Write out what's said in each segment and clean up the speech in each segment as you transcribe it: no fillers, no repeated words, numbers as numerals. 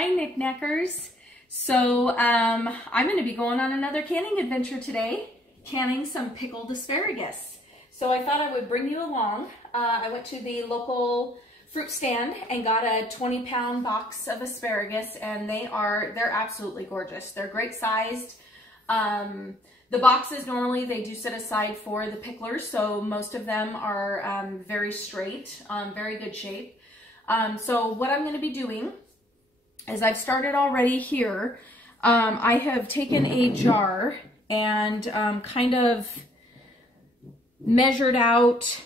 Hi, NicNackers. So I'm going to be going on another canning adventure today, canning some pickled asparagus. So I thought I would bring you along. I went to the local fruit stand and got a 20-pound box of asparagus, and they're absolutely gorgeous. They're great sized. The boxes normally they do set aside for the picklers, so most of them are very straight, very good shape. So what I'm going to be doing is I've started already here. I have taken a jar and kind of measured out,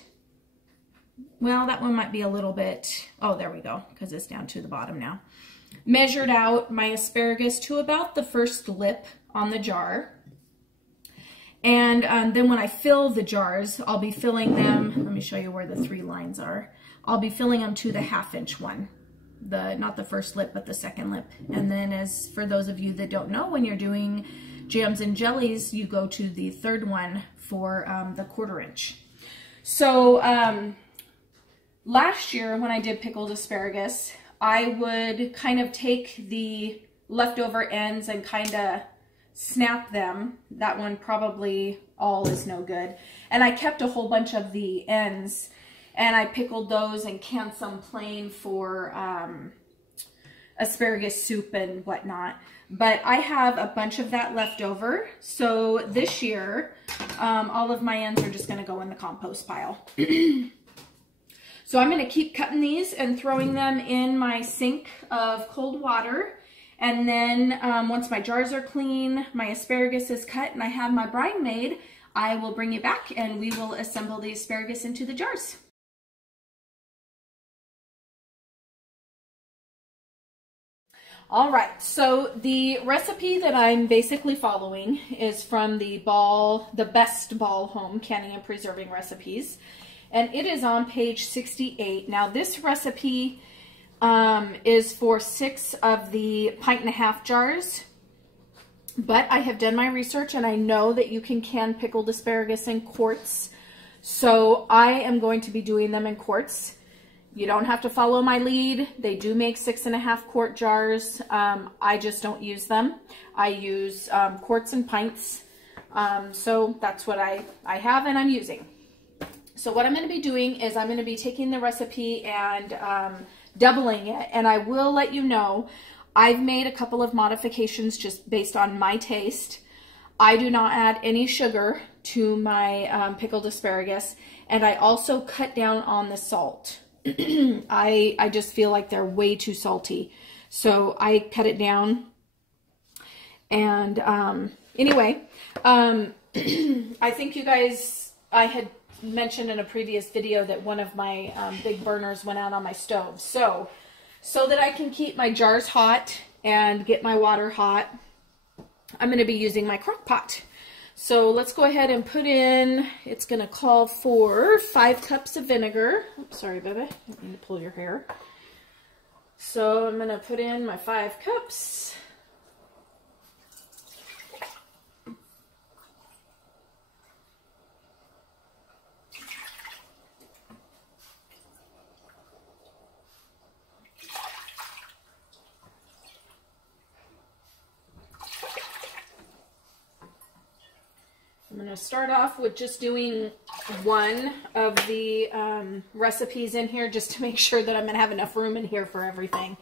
well, that one might be a little bit, oh, there we go, because it's down to the bottom now. Measured out my asparagus to about the first lip on the jar. And then when I fill the jars, I'll be filling them, let me show you where the 3 lines are. I'll be filling them to the 1/2-inch one. Not the first lip, but the second lip. And then, as for those of you that don't know, when you're doing jams and jellies, you go to the 3rd one for the 1/4 inch. So last year when I did pickled asparagus, I would kind of take the leftover ends and kind of snap them. That one probably all is no good. And I kept a whole bunch of the ends, and I pickled those and canned some plain for asparagus soup and whatnot. But I have a bunch of that left over. So this year, all of my ends are just going to go in the compost pile. So I'm going to keep cutting these and throwing them in my sink of cold water. And then once my jars are clean, my asparagus is cut, and I have my brine made, I will bring you back and we will assemble the asparagus into the jars. All right, so the recipe that I'm basically following is from the Best Ball Home Canning and Preserving Recipes, and it is on page 68. Now this recipe is for 6 of the 1.5-pint jars, but I have done my research and I know that you can can pickled asparagus in quarts, so I am going to be doing them in quarts. You don't have to follow my lead. They do make 6.5-quart jars. I just don't use them. I use quarts and pints. So that's what I have and I'm using. So what I'm going to be doing is I'm going to be taking the recipe and doubling it. And I will let you know, I've made a couple of modifications just based on my taste. I do not add any sugar to my pickled asparagus. And I also cut down on the salt. I just feel like they're way too salty, so I cut it down. And anyway, I think you guys, I had mentioned in a previous video that one of my big burners went out on my stove. So that I can keep my jars hot and get my water hot, I'm going to be using my crock pot. So let's go ahead and put in, it's going to call for 5 cups of vinegar. Oops, sorry, baby. I don't mean to pull your hair. So I'm going to put in my 5 cups. I'm going to start off with just doing one of the recipes in here just to make sure that I'm going to have enough room in here for everything.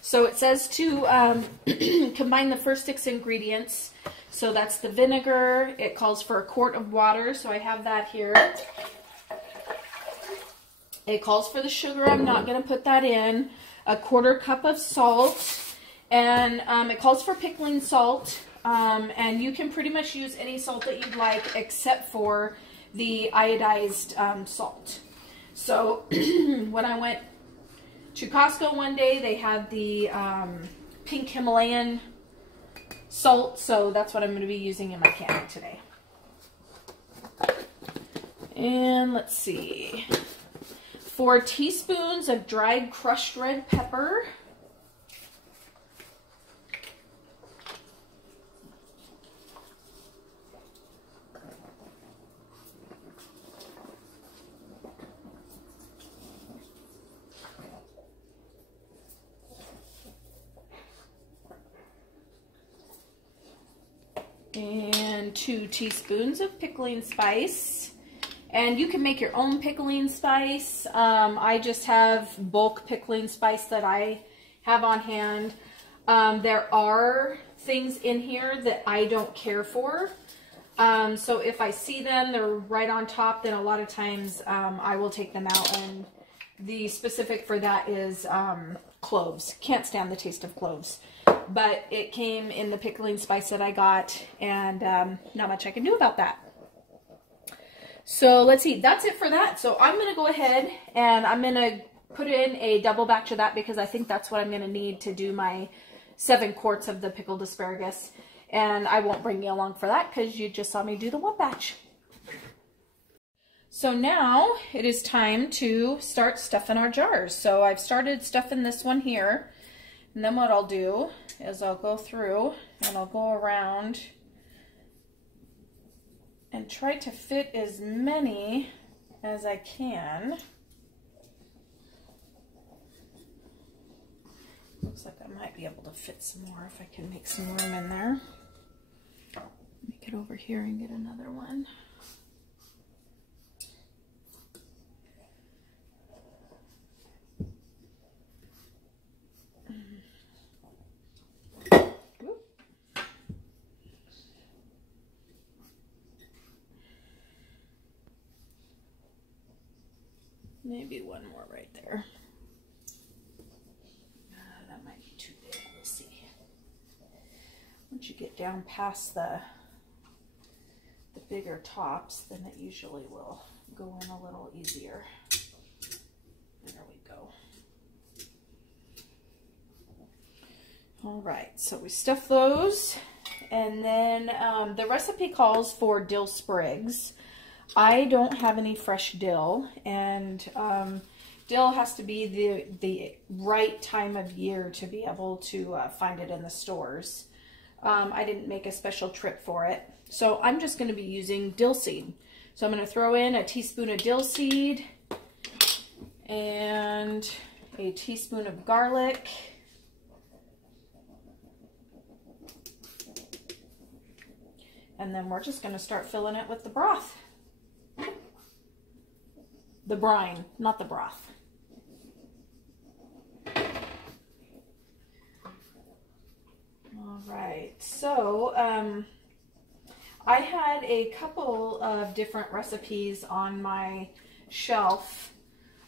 So it says to combine the first 6 ingredients. So that's the vinegar. It calls for 1 quart of water, so I have that here. It calls for the sugar. I'm not going to put that in. 1/4 cup of salt. And it calls for pickling salt. And you can pretty much use any salt that you'd like except for the iodized salt. So when I went to Costco one day, they had the pink Himalayan salt, so that's what I'm going to be using in my canning today. And let's see, 4 teaspoons of dried crushed red pepper. And 2 teaspoons of pickling spice. And you can make your own pickling spice. I just have bulk pickling spice that I have on hand. There are things in here that I don't care for. So if I see them, they're right on top, then a lot of times I will take them out. And the specific for that is cloves. Can't stand the taste of cloves. But it came in the pickling spice that I got, and not much I can do about that. So let's see, that's it for that. So I'm going to go ahead and I'm going to put in a double batch of that because I think that's what I'm going to need to do my 7 quarts of the pickled asparagus. And I won't bring you along for that because you just saw me do the 1 batch. So now it is time to start stuffing our jars. So I've started stuffing this one here. And then what I'll do is I'll go through and I'll go around and try to fit as many as I can. Looks like I might be able to fit some more if I can make some room in there. Let me get over here and get another one. Maybe one more right there. That might be too big. We'll see. Once you get down past the bigger tops, then it usually will go in a little easier. There we go. All right, so we stuff those, and then the recipe calls for dill sprigs. I don't have any fresh dill, and dill has to be the right time of year to be able to find it in the stores. I didn't make a special trip for it, so I'm just going to be using dill seed. So I'm going to throw in a teaspoon of dill seed and a teaspoon of garlic. And then we're just going to start filling it with the broth. The brine, not the broth. All right, so I had a couple of different recipes on my shelf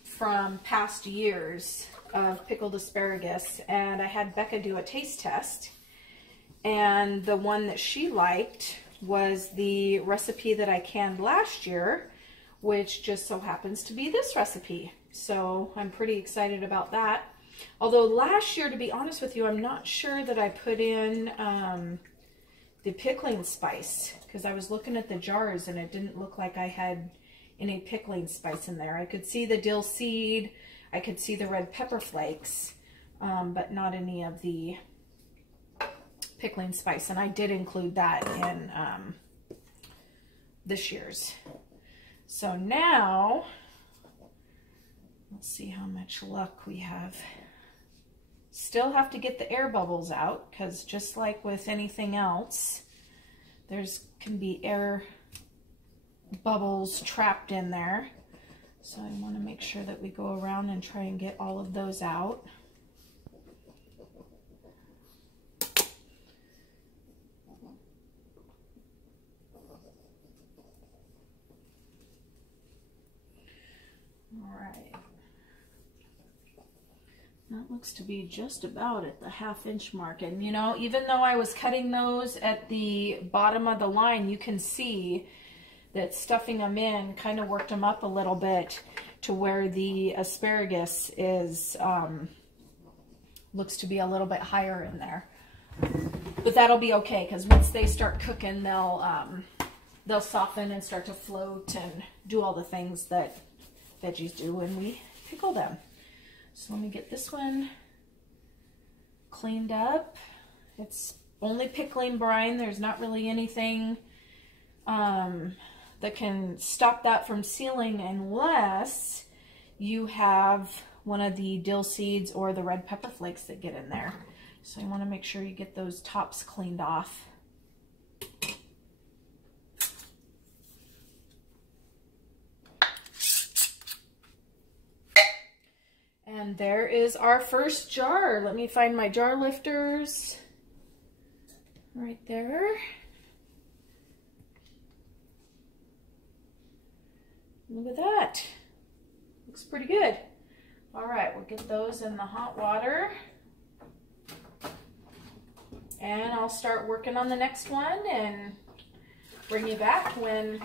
from past years of pickled asparagus, and I had Becca do a taste test, and the one that she liked was the recipe that I canned last year, which just so happens to be this recipe. So I'm pretty excited about that. Although last year, to be honest with you, I'm not sure that I put in the pickling spice, because I was looking at the jars and it didn't look like I had any pickling spice in there. I could see the dill seed, I could see the red pepper flakes, but not any of the pickling spice. And I did include that in this year's. So now, let's see how much luck we have. Still have to get the air bubbles out, because just like with anything else, can be air bubbles trapped in there. So I want to make sure that we go around and try and get all of those out. Alright, that looks to be just about at the 1/2 inch mark. And you know, even though I was cutting those at the bottom of the line, you can see that stuffing them in kind of worked them up a little bit to where the asparagus is looks to be a little bit higher in there. But that'll be okay, because once they start cooking, they'll soften and start to float and do all the things that veggies do when we pickle them. So let me get this one cleaned up. It's only pickling brine. There's not really anything that can stop that from sealing unless you have one of the dill seeds or the red pepper flakes that get in there. So you want to make sure you get those tops cleaned off. And there is our first jar. Let me find my jar lifters. Right there. Look at that. Looks pretty good. All right, we'll get those in the hot water. And I'll start working on the next one and bring you back when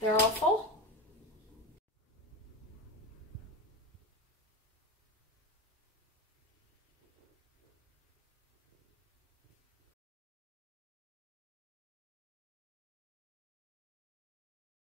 they're all full.